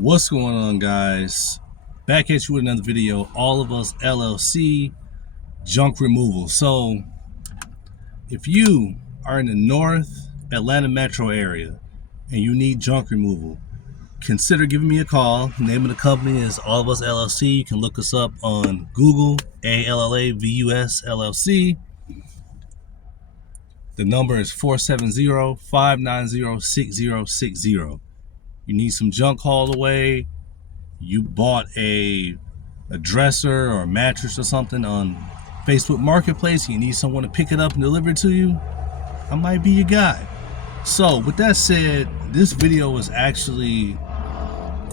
What's going on, guys? Back at you with another video. All of Us LLC junk removal. So if you are in the North Atlanta metro area and you need junk removal, consider giving me a call. The name of the company is All of Us LLC. You can look us up on Google, ALLAVUS LLC. The number is 470-590-6060. You need some junk hauled away. You bought a dresser or a mattress or something on Facebook Marketplace, you need someone to pick it up and deliver it to you, I might be your guy. So with that said, this video is actually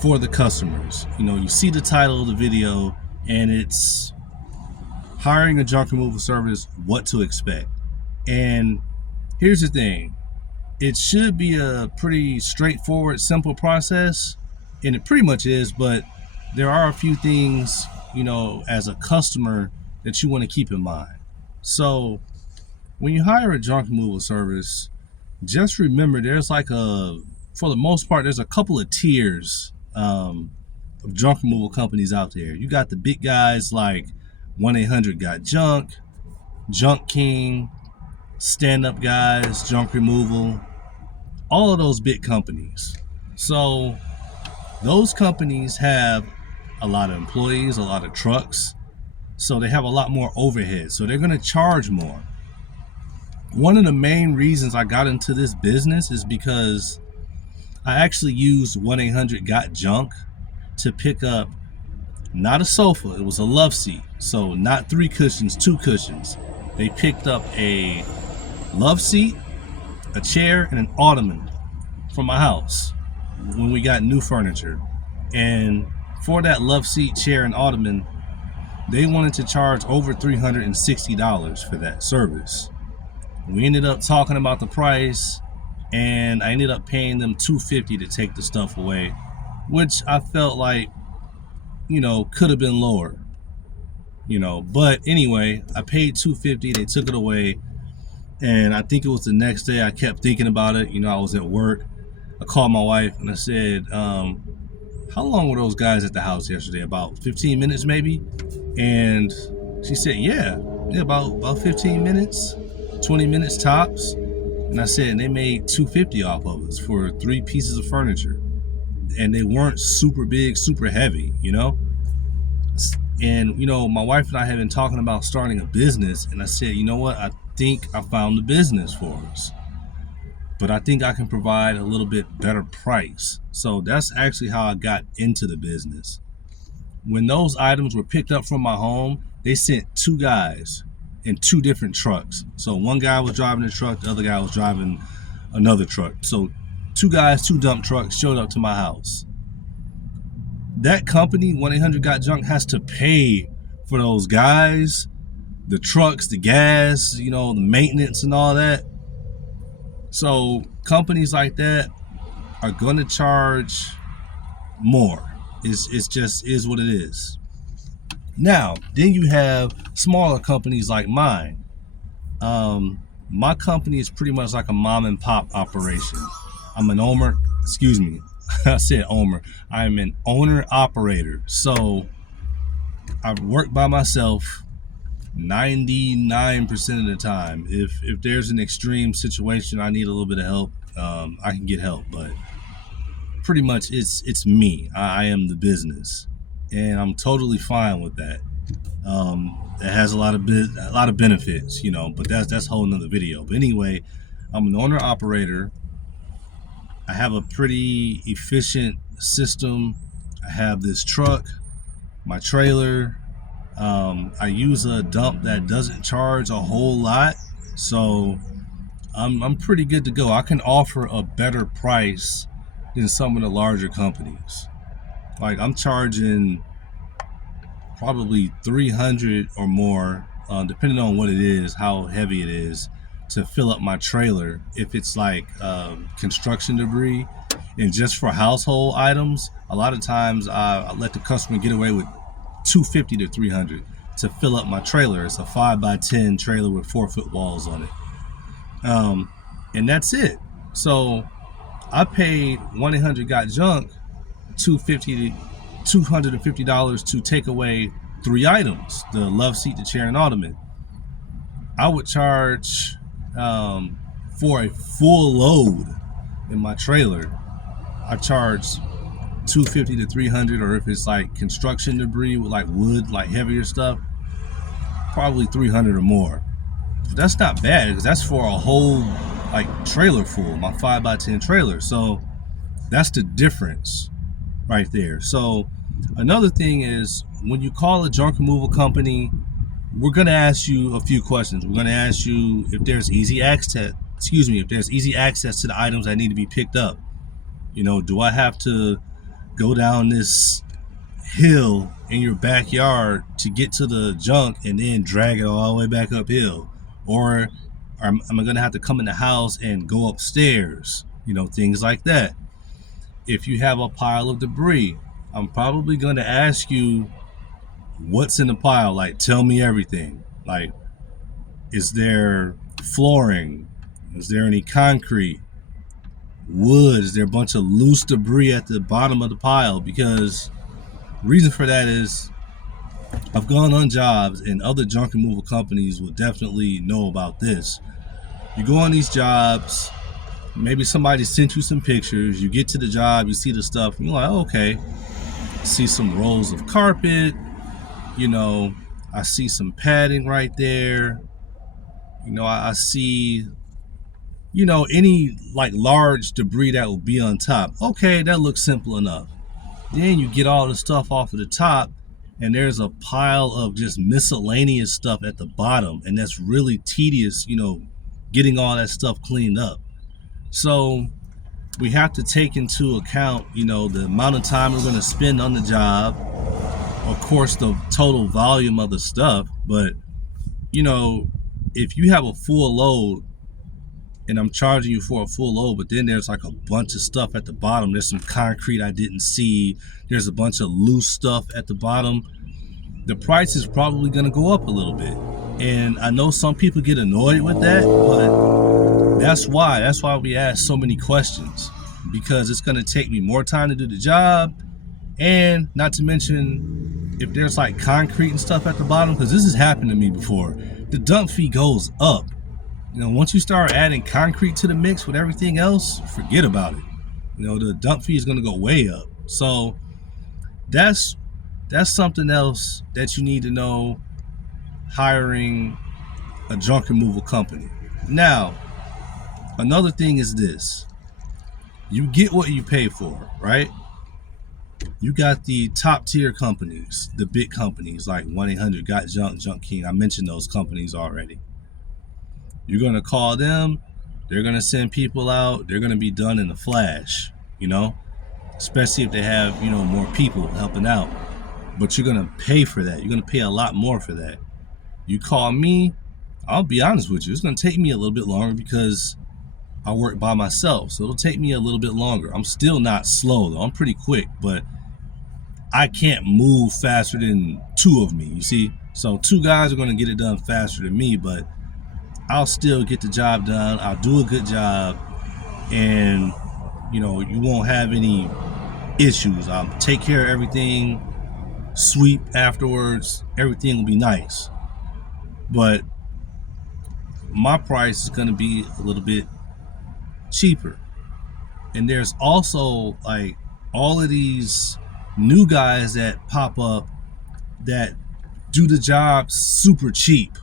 for the customers. You see the title of the video and it's hiring a junk removal service, what to expect. And here's the thing, it should be a pretty straightforward, simple process, and it pretty much is, but there are a few things, as a customer that you want to keep in mind. So when you hire a junk removal service, just remember there's for the most part, there's a couple of tiers of junk removal companies out there. You got the big guys like 1-800-GOT-JUNK, Junk King, Stand Up Guys, Junk Removal, all of those big companies. So those companies have a lot of employees, a lot of trucks, so they have a lot more overhead, so they're going to charge more. One of the main reasons I got into this business is because I actually used 1-800-GOT-JUNK to pick up not a sofa, it was a love seat. So not 3 cushions, 2 cushions. They picked up a love seat, a chair, and an ottoman from my house when we got new furniture. And for that love seat, chair, and ottoman, they wanted to charge over $360 for that service. We ended up talking about the price, and I ended up paying them $250 to take the stuff away, which I felt like, could have been lower, but anyway, I paid $250, they took it away. And I think it was the next day I kept thinking about it. I was at work. I called my wife and I said, how long were those guys at the house yesterday? About 15 minutes maybe? And she said, yeah, about 15 minutes, 20 minutes tops. And I said, and they made $250 off of us for 3 pieces of furniture. And they weren't super big, super heavy, And, my wife and I have been talking about starting a business. And I said, you know what? I think I found the business for us, but I think I can provide a little bit better price. So that's actually how I got into the business. When those items were picked up from my home, they sent 2 guys in 2 different trucks. So one guy was driving the truck, the other guy was driving another truck. So 2 guys, 2 dump trucks showed up to my house. That company, 1-800-GOT-JUNK, has to pay for those guys, the trucks, the gas, the maintenance and all that. So companies like that are going to charge more. It's just is what it is. Now, then you have smaller companies like mine. My company is pretty much like a mom and pop operation. I'm an owner, excuse me, I said owner. I'm an owner operator. So I work by myself 99% of the time. If there's an extreme situation, I need a little bit of help, I can get help, but pretty much it's me. I am the business, and I'm totally fine with that. It has a lot of benefits, but that's a whole nother video. But anyway, I'm an owner operator. I have a pretty efficient system. I have this truck, my trailer. I use a dump that doesn't charge a whole lot, so I'm pretty good to go. I can offer a better price than some of the larger companies. Like, I'm charging probably $300 or more, depending on what it is, how heavy it is, to fill up my trailer. If it's like construction debris, and just for household items, a lot of times I let the customer get away with $250 to $300 to fill up my trailer. It's a 5x10 trailer with 4-foot walls on it, and that's it. So I paid 1-800-GOT-JUNK $250 to take away 3 items: the love seat, the chair, and ottoman. I would charge for a full load in my trailer. I charge $250 to $300, or if it's like construction debris with like wood, like heavier stuff, probably $300 or more. But that's not bad, because that's for a whole like trailer full, my 5x10 trailer. So that's the difference right there. So another thing is, when you call a junk removal company, we're going to ask you a few questions. We're going to ask you if there's easy access if there's easy access to the items that need to be picked up. You know, do I have to go down this hill in your backyard to get to the junk and then drag it all the way back uphill? Or am I going to have to come in the house and go upstairs? You know, things like that. If you have a pile of debris, I'm probably going to ask you what's in the pile. Like, tell me everything. Like, is there flooring? Is there any concrete? Wood? Is there a bunch of loose debris at the bottom of the pile? Because the reason for that is, I've gone on jobs, and other junk removal companies will definitely know about this. You go on these jobs, maybe somebody sent you some pictures, you get to the job, you see the stuff, and you're like, oh, okay. See some rolls of carpet, you know, I see some padding right there. You know, I see, you know, any like large debris that will be on top. Okay, that looks simple enough. Then you get all the stuff off of the top, and there's a pile of just miscellaneous stuff at the bottom, and that's really tedious, you know, getting all that stuff cleaned up. So we have to take into account, you know, the amount of time we're going to spend on the job, of course, the total volume of the stuff. But, you know, if you have a full load and I'm charging you for a full load, but then there's like a bunch of stuff at the bottom, there's some concrete I didn't see, there's a bunch of loose stuff at the bottom, the price is probably going to go up a little bit. And I know some people get annoyed with that, but that's why we ask so many questions, because it's going to take me more time to do the job. And not to mention, if there's like concrete and stuff at the bottom, because this has happened to me before, the dump fee goes up. You know, once you start adding concrete to the mix with everything else, forget about it. You know, the dump fee is going to go way up. So that's something else that you need to know hiring a junk removal company. Now, another thing is this: you get what you pay for, right? You got the top tier companies, the big companies like 1-800 Got Junk, Junk King. I mentioned those companies already. You're going to call them. They're going to send people out. They're going to be done in a flash, you know, especially if they have, you know, more people helping out. But you're going to pay for that. You're going to pay a lot more for that. You call me, I'll be honest with you, it's going to take me a little bit longer because I work by myself. So it'll take me a little bit longer. I'm still not slow, though. I'm pretty quick, but I can't move faster than 2 of me, you see? So 2 guys are going to get it done faster than me, but I'll still get the job done. I'll do a good job, and, you know, you won't have any issues. I'll take care of everything, sweep afterwards. Everything will be nice. But my price is going to be a little bit cheaper. And there's also like all of these new guys that pop up that do the job super cheap.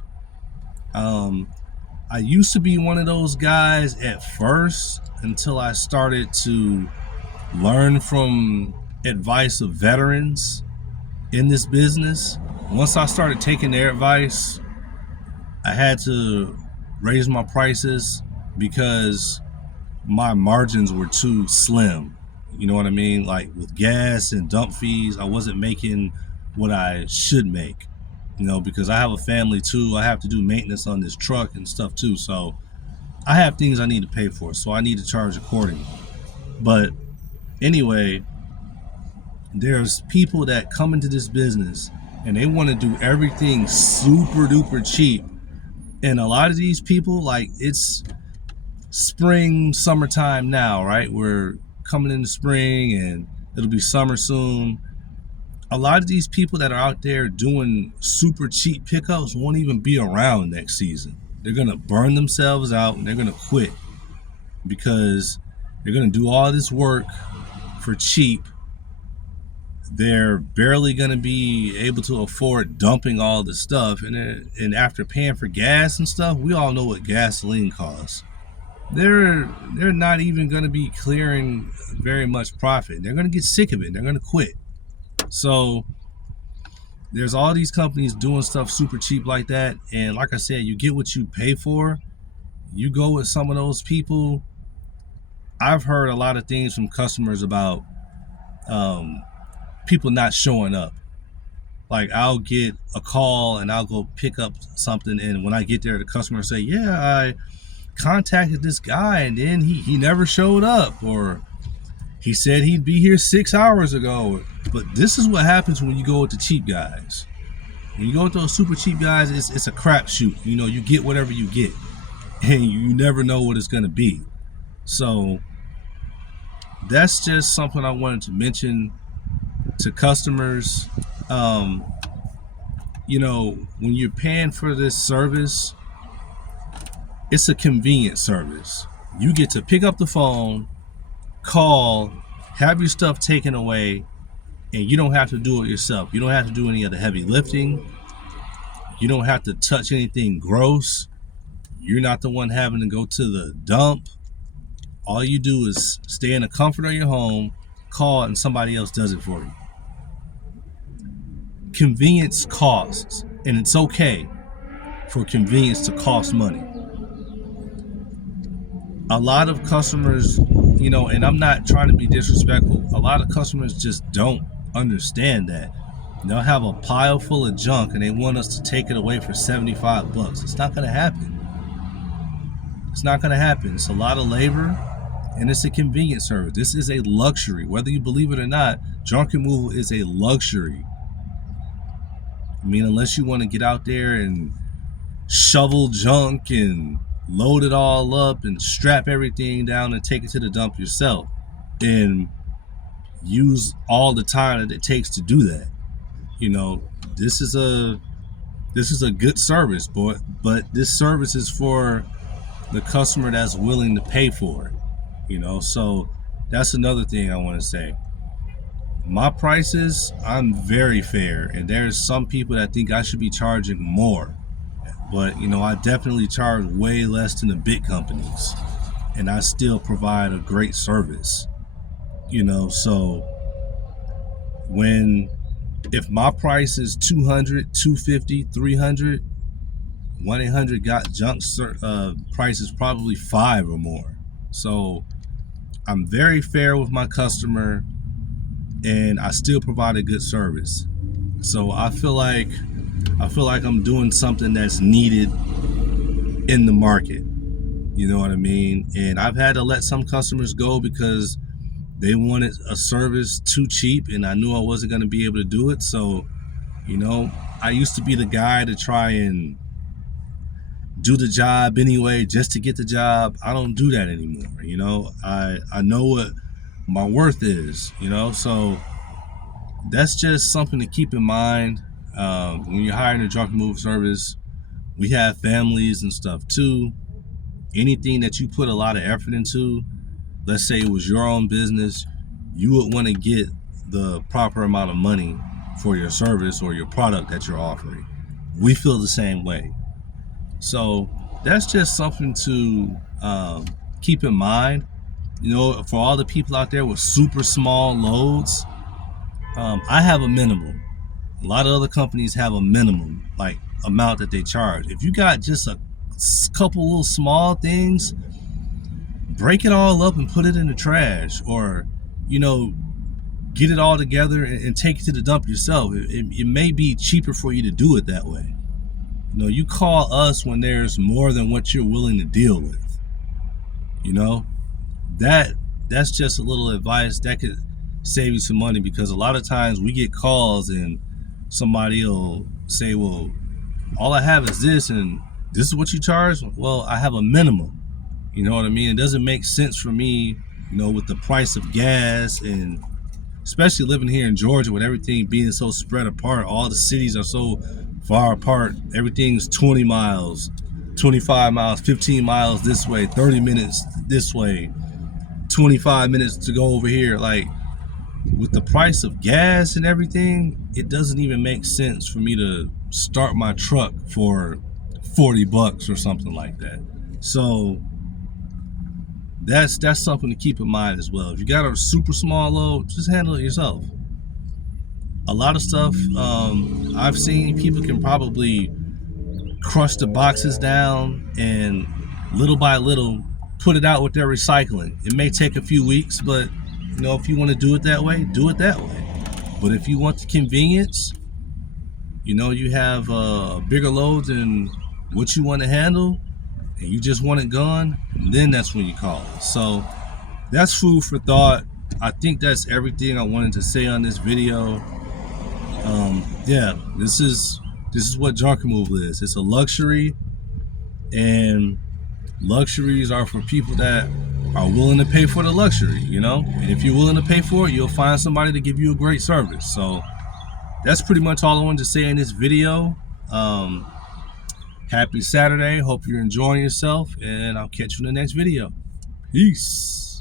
I used to be one of those guys at first, until I started to learn from advice of veterans in this business. Once I started taking their advice, I had to raise my prices because my margins were too slim. You know what I mean? Like with gas and dump fees, I wasn't making what I should make, you know, because I have a family too. I have to do maintenance on this truck and stuff too. So I have things I need to pay for. So I need to charge accordingly. But anyway, there's people that come into this business and they want to do everything super duper cheap. And a lot of these people, like, it's spring, summertime now, right? We're coming into spring, and It'll be summer soon. A lot of these people that are out there doing super cheap pickups won't even be around next season. They're going to burn themselves out and they're going to quit because they're going to do all this work for cheap. They're barely going to be able to afford dumping all the stuff. And after paying for gas and stuff, we all know what gasoline costs. They're not even going to be clearing very much profit. They're going to get sick of it. They're going to quit. So there's all these companies doing stuff super cheap like that. And like I said, you get what you pay for. You go with some of those people. I've heard a lot of things from customers about people not showing up. Like I'll get a call and I'll go pick up something, and when I get there, the customer will say, yeah, I contacted this guy and then he never showed up, or he said he'd be here 6 hours ago. But this is what happens when you go with the cheap guys. When you go with those super cheap guys, it's a crapshoot. You know, you get whatever you get, and you never know what it's going to be. So that's just something I wanted to mention to customers. You know, when you're paying for this service, it's a convenient service. You get to pick up the phone, call, have your stuff taken away, and you don't have to do it yourself. You don't have to do any of the heavy lifting. You don't have to touch anything gross. You're not the one having to go to the dump. All you do is stay in the comfort of your home, call, and somebody else does it for you. Convenience costs, and it's okay for convenience to cost money. A lot of customers, you know, and I'm not trying to be disrespectful, a lot of customers just don't understand that. They'll have a pile full of junk and they want us to take it away for $75. It's not going to happen. It's not going to happen. It's a lot of labor, and it's a convenience service. This is a luxury. Whether you believe it or not, junk removal is a luxury. I mean, unless you want to get out there and shovel junk and load it all up and strap everything down and take it to the dump yourself and use all the time that it takes to do that. You know, this is a good service, but this service is for the customer that's willing to pay for it. You know, so that's another thing I want to say. My prices, I'm very fair, and there's some people that think I should be charging more, but you know, I definitely charge way less than the big companies, and I still provide a great service. You know, so if my price is $200, $250, $300, 1-800-GOT-JUNK price is probably $5 or more. So I'm very fair with my customer, and I still provide a good service. So I feel like I'm doing something that's needed in the market. You know what I mean? And I've had to let some customers go because they wanted a service too cheap, and I knew I wasn't going to be able to do it. So, you know, I used to be the guy to try and do the job anyway just to get the job. I don't do that anymore. You know, I know what my worth is, you know, so that's just something to keep in mind. When you're hiring a junk removal service, we have families and stuff too. Anything that you put a lot of effort into, let's say it was your own business, you would want to get the proper amount of money for your service or your product that you're offering. We feel the same way. So that's just something to keep in mind. You know, for all the people out there with super small loads, I have a minimum. A lot of other companies have a minimum, like, amount that they charge. If you got just a couple little small things, break it all up and put it in the trash, or, you know, get it all together and take it to the dump yourself. It may be cheaper for you to do it that way. You know, you call us when there's more than what you're willing to deal with. You know, that's just a little advice that could save you some money, because a lot of times we get calls and somebody will say, well, all I have is this, and this is what you charge. Well, I have a minimum. You know what I mean? It doesn't make sense for me, you know, with the price of gas and especially living here in Georgia with everything being so spread apart. All the cities are so far apart. Everything's 20 miles, 25 miles, 15 miles this way, 30 minutes this way, 25 minutes to go over here. Like, with the price of gas and everything, it doesn't even make sense for me to start my truck for 40 bucks or something like that. So that's something to keep in mind as well. If you got a super small load, just handle it yourself. A lot of stuff I've seen, people can probably crush the boxes down and little by little put it out with their recycling. It may take a few weeks, but you know, if you want to do it that way, do it that way. But if you want the convenience, you know, you have a bigger load than what you want to handle, and you just want it gone, then that's when you call it. So that's food for thought. I think that's everything I wanted to say on this video. Yeah, this is what Junk Removal is. It's a luxury, and luxuries are for people that are willing to pay for the luxury, you know? And if you're willing to pay for it, you'll find somebody to give you a great service. So that's pretty much all I wanted to say in this video. Happy Saturday. Hope you're enjoying yourself, and I'll catch you in the next video. Peace.